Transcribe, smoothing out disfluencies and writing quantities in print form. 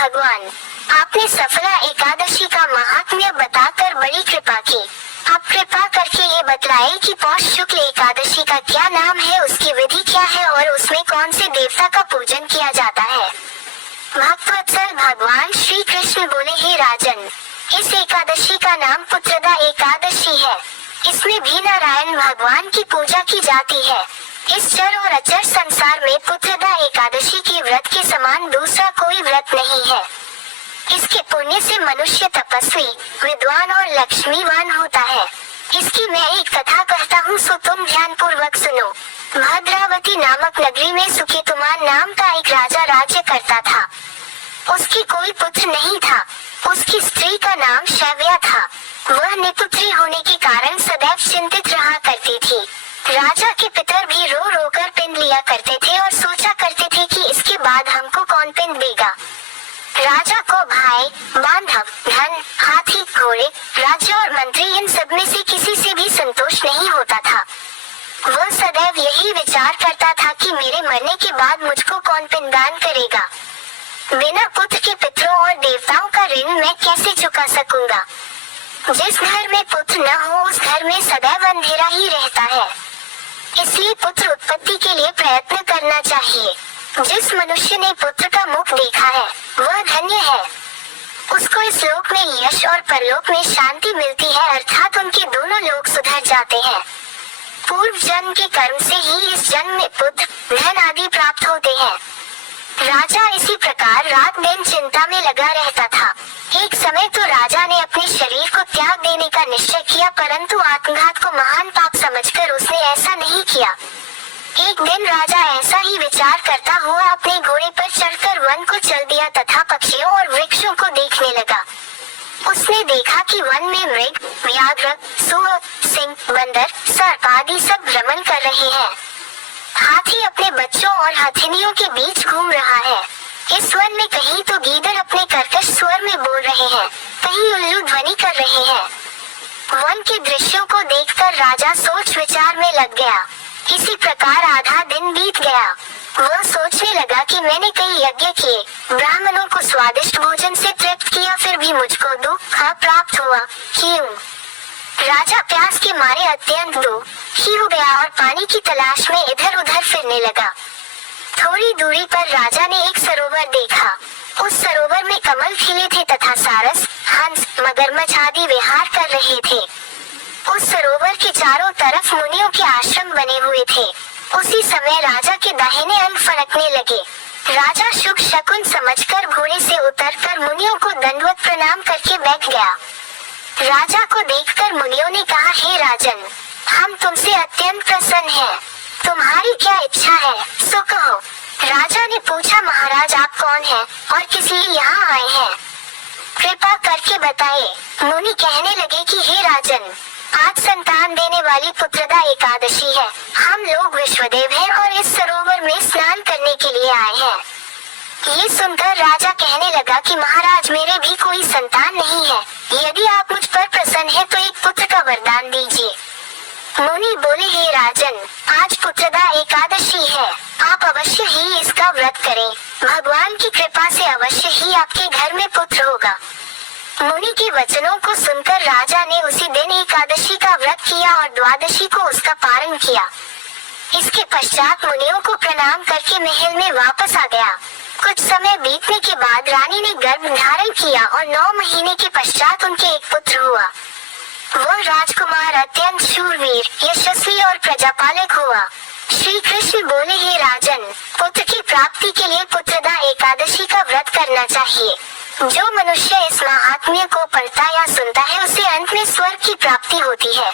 भगवान, आपने सफला एकादशी का महात्म्य बताकर बड़ी कृपा की। आप कृपा करके ये बतलाए कि पौष शुक्ल एकादशी का क्या नाम है, उसकी विधि क्या है और उसमें कौन से देवता का पूजन किया जाता है। भक्तवत्सल भगवान श्री कृष्ण बोले, हे राजन, इस एकादशी का नाम पुत्रदा एकादशी है। इसमें भी नारायण भगवान की पूजा की जाती है। इस चर और अचर संसार में पुत्रदा एकादशी के व्रत के समान दूसरा कोई व्रत नहीं है। इसके पुण्य से मनुष्य तपस्वी, विद्वान और लक्ष्मीवान होता है। इसकी मैं एक कथा कहता हूँ, सो तुम ध्यान पूर्वक सुनो। भद्रावती नामक नगरी में सुकेतुमान नाम का एक राजा राज्य करता था। उसकी कोई पुत्र नहीं था। उसकी स्त्री का नाम शैव्या था। वह निपुत्री होने के कारण सदैव चिंतित रहा करती थी। राजा के पितर भी रो रो कर पिंड लिया करते थे और सोचा करते थे कि इसके बाद हमको कौन पिंड देगा। राजा को भाई, बांधव, धन, हाथी, घोड़े, राज्य और मंत्री, इन सब में से किसी से भी संतोष नहीं होता था। वह सदैव यही विचार करता था कि मेरे मरने के बाद मुझको कौन पिंडदान करेगा। बिना पुत्र के पितरों और देवताओं का ऋण मैं कैसे चुका सकूंगा। जिस घर में पुत्र न हो उस घर में सदैव अंधेरा ही रहता है। इसलिए पुत्र उत्पत्ति के लिए प्रयत्न करना चाहिए। जिस मनुष्य ने पुत्र का मुख देखा है वह धन्य है। उसको इस लोक में यश और परलोक में शांति मिलती है, अर्थात उनके दोनों लोक सुधर जाते हैं। पूर्व जन्म के कर्म से ही इस जन्म में पुत्र, धन आदि प्राप्त होते हैं। राजा इसी प्रकार रात दिन चिंता में लगा रहता था। एक समय तो राजा ने अपने शरीर को त्याग देने का निश्चय किया, परंतु आत्मघात को महान पाप समझकर उसने ऐसा नहीं किया। एक दिन राजा ऐसा ही विचार करता हुआ अपने घोड़े पर चढ़कर वन को चल दिया तथा पक्षियों और वृक्षों को देखने लगा। उसने देखा कि वन में मृग, व्याघ्र, सूअर, सिंह, बंदर, सर्प आदि सब भ्रमण कर रहे हैं। हाथी अपने बच्चों और हथिनियों के बीच घूम रहा है। इस वन में कहीं तो गीदड़ अपने कर्कश स्वर में बोल रहे हैं, कहीं उल्लू ध्वनि कर रहे हैं। वन के दृश्यों को देखकर राजा सोच विचार में लग गया। इसी प्रकार आधा दिन बीत गया। वह सोचने लगा कि मैंने कई यज्ञ किए, ब्राह्मणों को स्वादिष्ट भोजन से तृप्त किया, फिर भी मुझको दुख प्राप्त हुआ। क्यों? राजा प्यास के मारे अत्यंत दुखी हो गया और पानी की तलाश में इधर उधर फिरने लगा। थोड़ी दूरी पर राजा ने एक सरोवर देखा। उस सरोवर में कमल खिले थे तथा सारस, हंस, मगरमच्छ आदि विहार कर रहे थे। उस सरोवर के चारों तरफ मुनियों के आश्रम बने हुए थे। उसी समय राजा के दाहिने अंग फड़कने लगे। राजा शुभ शकुन समझकर घोड़े से उतरकर मुनियों को दंडवत प्रणाम करके बैठ गया। राजा को देखकर मुनियों ने कहा, हे राजन, हम तुमसे अत्यंत प्रसन्न हैं। तुम्हारी क्या इच्छा है, सो कहो। राजा ने पूछा, महाराज आप कौन हैं और किस लिए यहाँ आए हैं, कृपा करके बताए। मुनि कहने लगे कि हे राजन, आज संतान देने वाली पुत्रदा एकादशी है। हम लोग विश्वदेव हैं और इस सरोवर में स्नान करने के लिए आए हैं। ये सुनकर राजा कहने लगा कि महाराज मेरे भी कोई संतान नहीं है। यदि आप मुझ पर प्रसन्न हैं तो एक पुत्र का वरदान दीजिए। मुनि बोले, हे राजन, आज पुत्रदा एकादशी है, आप अवश्य ही इसका व्रत करें। भगवान की कृपा से अवश्य ही आपके घर में पुत्र होगा। मुनि के वचनों को सुनकर राजा ने उसी दिन एकादशी का व्रत किया और द्वादशी को उसका पारण किया। इसके पश्चात मुनियों को प्रणाम करके महल में वापस आ गया। कुछ समय बीतने के बाद रानी ने गर्भ धारण किया और 9 महीने के पश्चात उनके एक पुत्र हुआ। वह राजकुमार अत्यंत शूरवीर, यशस्वी और प्रजापालक हुआ। श्री कृष्ण बोले, हे राजन, पुत्र की प्राप्ति के लिए पुत्रदा एकादशी का व्रत करना चाहिए। जो मनुष्य इस महात्म्य को पढ़ता या सुनता है उसे अंत में स्वर्ग की प्राप्ति होती है।